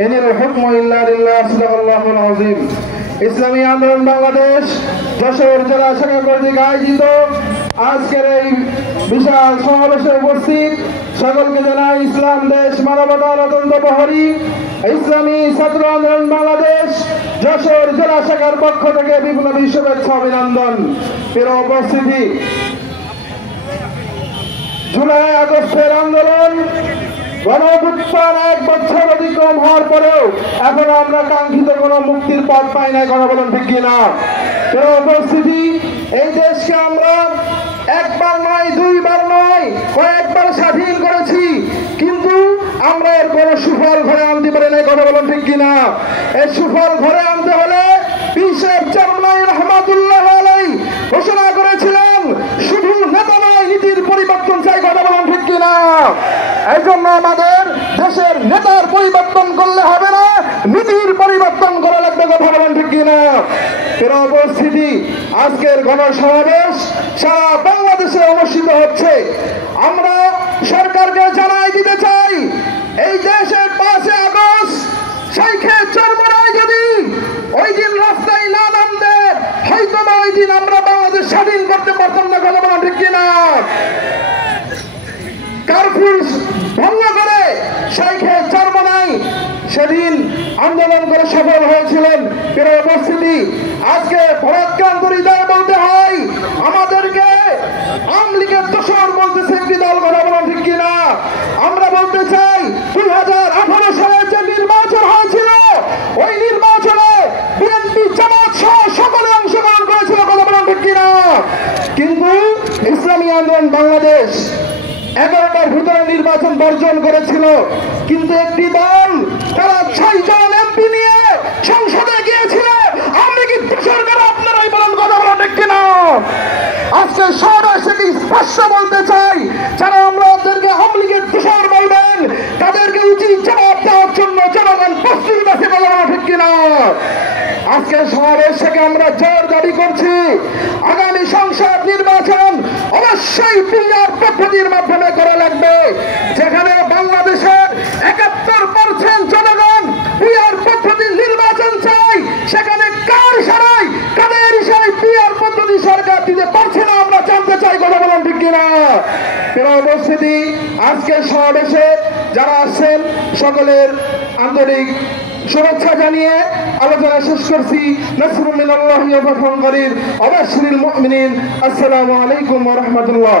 ইনিল হুকমু ইল্লা লিল্লাহ সাল্লাল্লাহুল আযীম। ইসলামী আন্দোলন বাংলাদেশ যশোর জেলা শাখা কর্তৃক আয়োজিত আজকের এই বিশাল সমাবেশে উপস্থিত সকলকে জানাই ইসলাম দেশ মানবতার অত্যন্ত প্রহরী ইসলামী ছাত্র আন্দোলন বাংলাদেশ যশোর জেলা শাখার পক্ষ থেকে বিপ্লবী শুভেচ্ছা অভিনন্দন। প্রিয় উপস্থিতি, জুলাই আগস্টের আন্দোলন গণঅভ্যুত্থান 1 বছর অতিক্রম হওয়ার পরেও এখনো আমরা কাঙ্ক্ষিত কোনো মুক্তির পথ পাই নাই। কথা বলেন ঠিক কিনা? প্রিয় উপস্থিতি, এই দেশকে আমরা একবার নয়, দুইবার নয়, কয়েকবার স্বাধীন করেছি, কিন্তু আমরা এর কোনো সুফল ঘরে আনতে পারি নাই। কথা বলেন ঠিক কিনা? এই সুফল ঘরে আনতে হলে বিশেষ চরমাই রহমাতুল্লাহ আলাইহি ঘোষণা করেছিলেন শুধু নেতা নয়, নীতির পরিবর্তন চাই। কথা বলেন ঠিক কিনা? এই জন্য আমাদের দেশের নেতার পরিবর্তন করলে হবে না, নীতির পরিবর্তন করা লাগবে। কথা বলেন ঠিক কিনা? প্রিয় উপস্থিতি, আজকের গণসমাবেশ সারা বাংলাদেশে অনুষ্ঠিত হচ্ছে। আমরা সরকারকে জানাই দিতে চাই, এই দেশের 5 আগস্ট শাইখে চরমনায় যদি ওই দিন রাস্তায় না নামতে, হয়তো বা ওই দিন আমরা বাংলাদেশ স্বাধীন করতে পারতাম না। কথা বলেন ঠিক কিনা? কারফিউ ভঙ্গ করে শাইখে চরমনায় সেদিন আন্দোলন করে সফল হয়েছিলেন। প্রিয় উপস্থিতি, আজকে ভারতকান্ত হৃদয় বলতে হয়, আমাদেরকে আওয়ামী লীগের দোসর বলতেছে একটি দল। কথা বলেন ঠিক কিনা? আমরা বলতে চাই 2018 সালে যে নির্বাচন হয়েছিল, ওই নির্বাচনে বিএনপি জামাত সহ সকলে অংশগ্রহণ করেছিল। কথা বলেন ঠিক কিনা? কিন্তু ইসলামী আন্দোলন বাংলাদেশ 11টার ভিতরে নির্বাচন বর্জন করেছিল, কিন্তু একটি দল তারা 6 জন এমপি নিয়ে সংসদে গিয়েছিল। আমি কি সরকার আপনারাই বলেন? কথা বলেন ঠিক কিনা? আজকে শহরে সেটি স্পষ্ট বলতে চাই, যারা আমাদেরকে আওয়ামী লীগের দোসর বলবেন তাদেরকে উচিত জবাব দেওয়ার জন্য জনগণ প্রস্তুত আছে। কথা বলেন ঠিক কিনা? আজকে সমাবেশ থেকে আমরা জোর দাবি করছি, আগামী সংসদ নির্বাচন অবশ্যই পিআর পদ্ধতির মাধ্যমে করা লাগবে। যেখানে বাংলাদেশের 71% জনগণ পিআর পদ্ধতির নির্বাচন চাই, সেখানে কার ইশারায় কাদের ইশারায় পিআর পদ্ধতি সরকার দিতে পারছে না, আমরা জানতে চাই। কথা বলেন ঠিক কিনা? প্রিয় উপস্থিতি, আজকে সমাবেশে যারা আসছেন সকলের আন্তরিক শুভেচ্ছা জানিয়ে আলোচনা শেষ করছি। নাসরুম মিনাল্লাহি ওয়া ফাতহুন করিব ওয়া বাশশিরিল মুমিনিন। আসসালামু আলাইকুম ওয়া রাহমাতুল্লাহ।